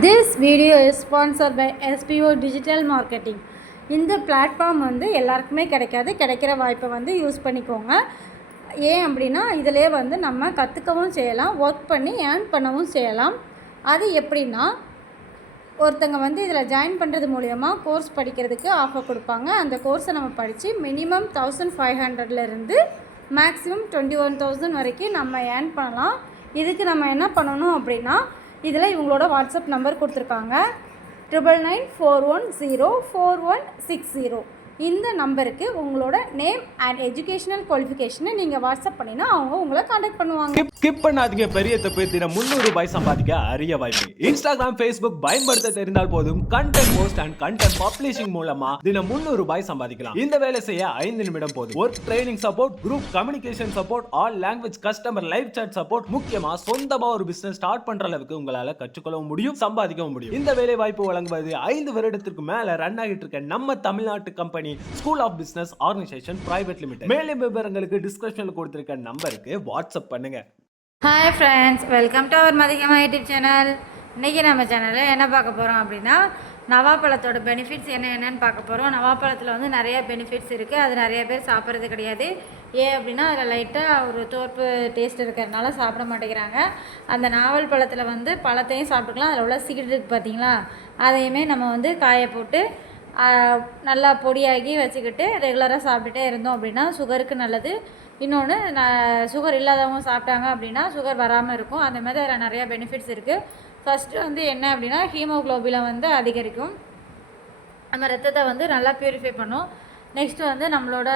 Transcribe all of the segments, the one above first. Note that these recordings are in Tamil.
This video is sponsored by SPO Digital Marketing. இந்த பிளாட்ஃபார்ம் வந்து எல்லாருக்குமே கிடைக்கிற வாய்ப்பை வந்து யூஸ் பண்ணிக்கோங்க. ஏன் அப்படின்னா இதிலே வந்து நம்ம கற்றுக்கவும் செய்யலாம், ஒர்க் பண்ணி ஏர்ன் பண்ணவும் செய்யலாம். அது எப்படின்னா, ஒருத்தங்க வந்து இதில் ஜாயின் பண்ணுறது மூலயமா கோர்ஸ் படிக்கிறதுக்கு ஆஃபர் கொடுப்பாங்க. அந்த கோர்ஸை நம்ம படித்து மினிமம் 1500லேருந்து மேக்ஸிமம் 21,000 வரைக்கும் நம்ம ஏர்ன் பண்ணலாம். இதுக்கு நம்ம என்ன பண்ணணும் அப்படின்னா, இதில் இவங்களோட வாட்ஸ்அப் நம்பர் கொடுத்துருக்காங்க 9994104160. இந்த நம்பருக்கு உங்களோட நேம் அண்ட் எஜுகேஷனல் குவாலிஃபிகேஷனை நீங்கள் வாட்ஸ்அப் பண்ணினா அவங்க உங்களை காண்டாக்ட் பண்ணுவாங்க. ஸ்கிப் பண்ணாதீங்க. பெரிய தப்பு. தினம் 300 ரூபாய் சம்பாதிக்க அரிய வாய்ப்பு. இன்ஸ்டாகிராம், ஃபேஸ்புக் பயன்படுத்த தெரிந்தால் போதும். Content post and content publishing மூலமா தினம் 300 ரூபாய் சம்பாதிக்கலாம். இந்த வேலை செய்ய 5 நிமிடம் போதும். Work training support, group communication support, all language customer live chat support, முக்கியமா சொந்தமா ஒரு பிசினஸ் ஸ்டார்ட் பண்ற அளவுக்கு உங்களால கற்றுக்கொள்ளவும் முடியும், சம்பாதிக்கவும் முடியும். இந்த வேலை வாய்ப்பு வழங்குவது 5 வருடத்திற்கு மேல ரன் ஆகிட்டு இருக்க நம்ம தமிழ்நாட்டு company school of business organisation private limited. மேலும் விவரங்களுக்கு டிஸ்கிரிப்ஷன்ல கொடுத்திருக்க நம்பருக்கு வாட்ஸ்அப் பண்ணுங்க. Hi friends, welcome to our மதிகமா யூடியூப் சேனல். இன்றைக்கி நம்ம சேனலில் என்ன பார்க்க போகிறோம் அப்படின்னா, நவாப்பழத்தோட பெனிஃபிட்ஸ் என்னென்னு பார்க்க போகிறோம். நவாப்பழத்தில் வந்து நிறைய பெனிஃபிட்ஸ் இருக்குது. அது நிறைய பேர் சாப்பிட்றது கிடையாது. ஏன் அப்படின்னா அதில் லைட்டாக ஒரு தோற்பு டேஸ்ட் இருக்கிறதுனால சாப்பிட மாட்டேங்கிறாங்க. அந்த நாவல் பழத்தில் வந்து பழத்தையும் சாப்பிட்டுக்கலாம். அதில் உள்ள சீடு இருக்குது பார்த்தீங்களா, அதையுமே நம்ம வந்து காய போட்டு நல்லா பொடியாகி வச்சுக்கிட்டு ரெகுலராக சாப்பிட்டுட்டே இருந்தோம் அப்படின்னா சுகருக்கு நல்லது. இன்னொன்று, சுகர் இல்லாதவங்க சாப்பிட்டாங்க அப்படின்னா சுகர் வராமல் இருக்கும். அந்த மாதிரி அதில் நிறையா பெனிஃபிட்ஸ் இருக்குது. ஃபஸ்ட்டு வந்து என்ன அப்படின்னா, ஹீமோக்ளோபினை வந்து அதிகரிக்கும், நம்ம ரத்தத்தை வந்து நல்லா ப்யூரிஃபை பண்ணும். நெக்ஸ்ட்டு வந்து நம்மளோட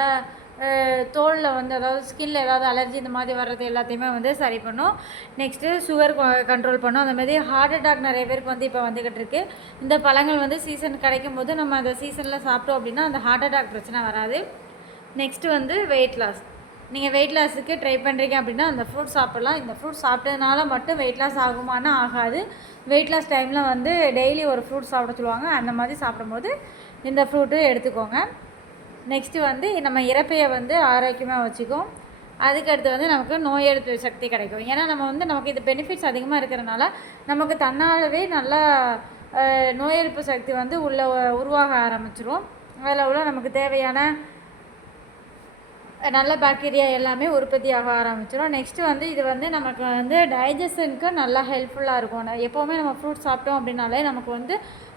தோலில் வந்து அதாவது ஸ்கின்ல ஏதாவது அலர்ஜி இந்த மாதிரி வர்றது எல்லாத்தையுமே வந்து சரி பண்ணும். நெக்ஸ்ட்டு சுகர் கண்ட்ரோல் பண்ணும். அந்த மாதிரி ஹார்ட் அட்டாக் நிறைய பேருக்கு வந்து இப்போ வந்துக்கிட்டு இருக்குது. இந்த பழங்கள் வந்து சீசன் கிடைக்கும் போது நம்ம அந்த சீசனில் சாப்பிட்டோம் அப்படின்னா அந்த ஹார்ட் அட்டாக் பிரச்சனை வராது. நெக்ஸ்ட்டு வந்து வெயிட் லாஸ். நீங்கள் வெயிட் லாஸுக்கு ட்ரை பண்ணுறீங்க அப்படின்னா அந்த ஃப்ரூட் சாப்பிட்லாம். இந்த ஃப்ரூட் சாப்பிட்டதுனால மட்டும் வெயிட் லாஸ் ஆகுமானா ஆகாது. வெயிட் லாஸ் டைமில் வந்து டெய்லி ஒரு ஃப்ரூட் சாப்பிட சொல்லுவாங்க. அந்த மாதிரி சாப்பிடும்போது இந்த ஃப்ரூட்டு எடுத்துக்கோங்க. நெக்ஸ்ட்டு வந்து நம்ம இறப்பையை வந்து ஆரோக்கியமாக வச்சுக்கும். அதுக்கடுத்து வந்து நமக்கு நோய் எதிர்ப்பு சக்தி கிடைக்கும். ஏன்னா நம்ம வந்து நமக்கு இது பெனிஃபிட்ஸ் அதிகமாக இருக்கிறனால நமக்கு தன்னாலவே நல்லா நோய் எதிர்ப்பு சக்தி வந்து உருவாக ஆரம்பிச்சிரும். அதில் உள்ள நமக்கு தேவையான நல்ல பாக்டீரியா எல்லாமே உற்பத்தியாக ஆரம்பிச்சிடும். நெக்ஸ்ட்டு வந்து இது வந்து நமக்கு வந்து டைஜஷனுக்கு நல்லா ஹெல்ப்ஃபுல்லாக இருக்கும். எப்போவுமே நம்ம ஃப்ரூட் சாப்பிட்டோம் அப்படின்னாலே நமக்கு வந்து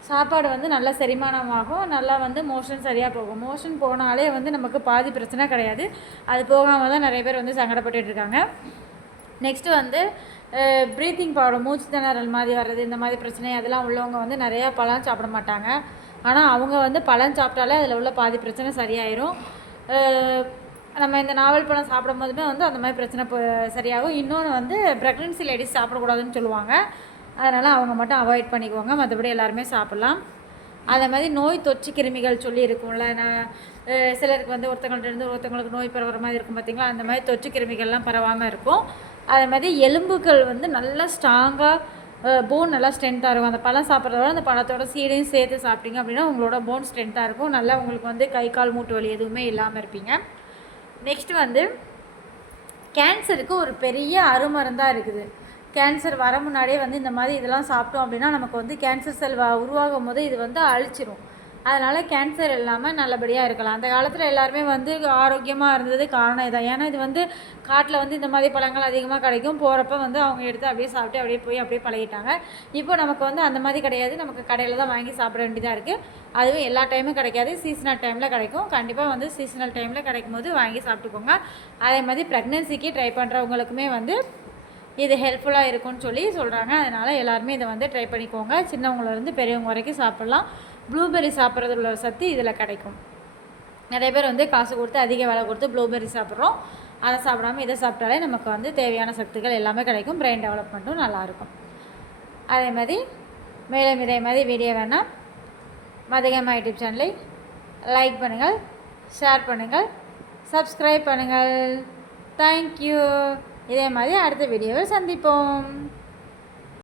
சாப்பாடு வந்து நல்லா செரிமானமாகும், நல்லா வந்து மோஷன் சரியாக போகும். மோஷன் போனாலே வந்து நமக்கு பாதி பிரச்சனை கிடையாது. அது போகாமல் தான் நிறைய பேர் வந்து சங்கடப்பட்டுட்டு இருக்காங்க. நெக்ஸ்ட்டு வந்து ப்ரீத்திங் ப்ராப்ளம், மூச்சு திணறல் மாதிரி வர்றது, இந்த மாதிரி பிரச்சனை அதெல்லாம் உள்ளவங்க வந்து நிறையா பழம் சாப்பிட மாட்டாங்க. ஆனால் அவங்க வந்து பழம் சாப்பிட்டாலே அதில் உள்ள பாதி பிரச்சனை சரியாயிடும். நம்ம இந்த நாவல் பழம் சாப்பிடும் போதுமே வந்து அந்த மாதிரி பிரச்சனை சரியாகும். இன்னொன்று வந்து ப்ரெக்னென்சி லேடிஸ் சாப்பிடக்கூடாதுன்னு சொல்லுவாங்க. அதனால் அவங்க மட்டும் அவாய்ட் பண்ணிக்குவாங்க. மற்றபடி எல்லாருமே சாப்பிட்லாம். அதே மாதிரி நோய் தொற்று கிருமிகள் சொல்லி இருக்கும்ல, சிலருக்கு வந்து ஒருத்தங்களுக்கு நோய் பரவுற மாதிரி இருக்கும் பார்த்திங்களா, அந்த மாதிரி தொற்று கிருமிகள்லாம் பரவாமல் இருக்கும். அதே மாதிரி எலும்புகள் வந்து நல்லா ஸ்ட்ராங்காக, போன் நல்லா ஸ்ட்ரென்த்தாக இருக்கும். அந்த பழம் சாப்பிட்றதோட அந்த பழத்தோட சீடையும் சேர்த்து சாப்பிட்டீங்க அப்படின்னா உங்களோட போன் ஸ்ட்ரென்த்தாக இருக்கும். நல்லா உங்களுக்கு வந்து கை கால் மூட்டு வலி எதுவுமே இல்லாமல் இருப்பீங்க. நெக்ஸ்ட்டு வந்து கேன்சருக்கு ஒரு பெரிய அருமருந்தாக இருக்குது. கேன்சர் வர முன்னாடியே வந்து இந்த மாதிரி இதெல்லாம் சாப்பிட்டோம் அப்படின்னா நமக்கு வந்து கேன்சர் செல் உருவாகும் போது இது வந்து அழிச்சிரும். அதனால் கேன்சர் இல்லாமல் நல்லபடியாக இருக்கலாம். அந்த காலத்தில் எல்லாருமே வந்து ஆரோக்கியமாக இருந்தது காரணம் இதான். ஏன்னா இது வந்து காட்டில் வந்து இந்த மாதிரி பழங்கள் அதிகமாக கிடைக்கும். போகிறப்ப வந்து அவங்க எடுத்து அப்படியே சாப்பிட்டு அப்படியே பழகிட்டாங்க. இப்போ நமக்கு வந்து அந்த மாதிரி கிடையாது. நமக்கு கடையில் தான் வாங்கி சாப்பிட வேண்டியதாக இருக்குது. அதுவும் எல்லா டைமும் கிடைக்காது, சீசனல் டைமில் கிடைக்கும். கண்டிப்பாக வந்து சீசனல் டைமில் கிடைக்கும் போது வாங்கி சாப்பிட்டுக்கோங்க. அதே மாதிரி ப்ரெக்னென்சிக்கு ட்ரை பண்ணுறவங்களுக்குமே வந்து இது ஹெல்ப்ஃபுல்லாக இருக்கும்னு சொல்கிறாங்க. அதனால் எல்லாருமே இதை வந்து ட்ரை பண்ணிக்கோங்க. சின்னவங்கலேருந்து பெரியவங்க வரைக்கும் சாப்பிட்லாம். ப்ளூபெர்ரி சாப்பிட்றது உள்ள சத்து இதில் கிடைக்கும். நிறைய பேர் வந்து காசு கொடுத்து அதிக விலை கொடுத்து ப்ளூபெர்ரி சாப்பிட்றோம். அதை சாப்பிடாமல் இதை சாப்பிட்டாலே நமக்கு வந்து தேவையான சத்துக்கள் எல்லாமே கிடைக்கும். பிரெயின் டெவலப்மெண்ட்டும் நல்லாயிருக்கும். அதே மாதிரி மேலும் இதே மாதிரி வீடியோ வேணால் மதிகமா யூடியூப் சேனலை லைக் பண்ணுங்கள், ஷேர் பண்ணுங்கள், சப்ஸ்கிரைப் பண்ணுங்கள். தேங்க்யூ. இதே மாதிரி அடுத்த வீடியோவில் சந்திப்போம்.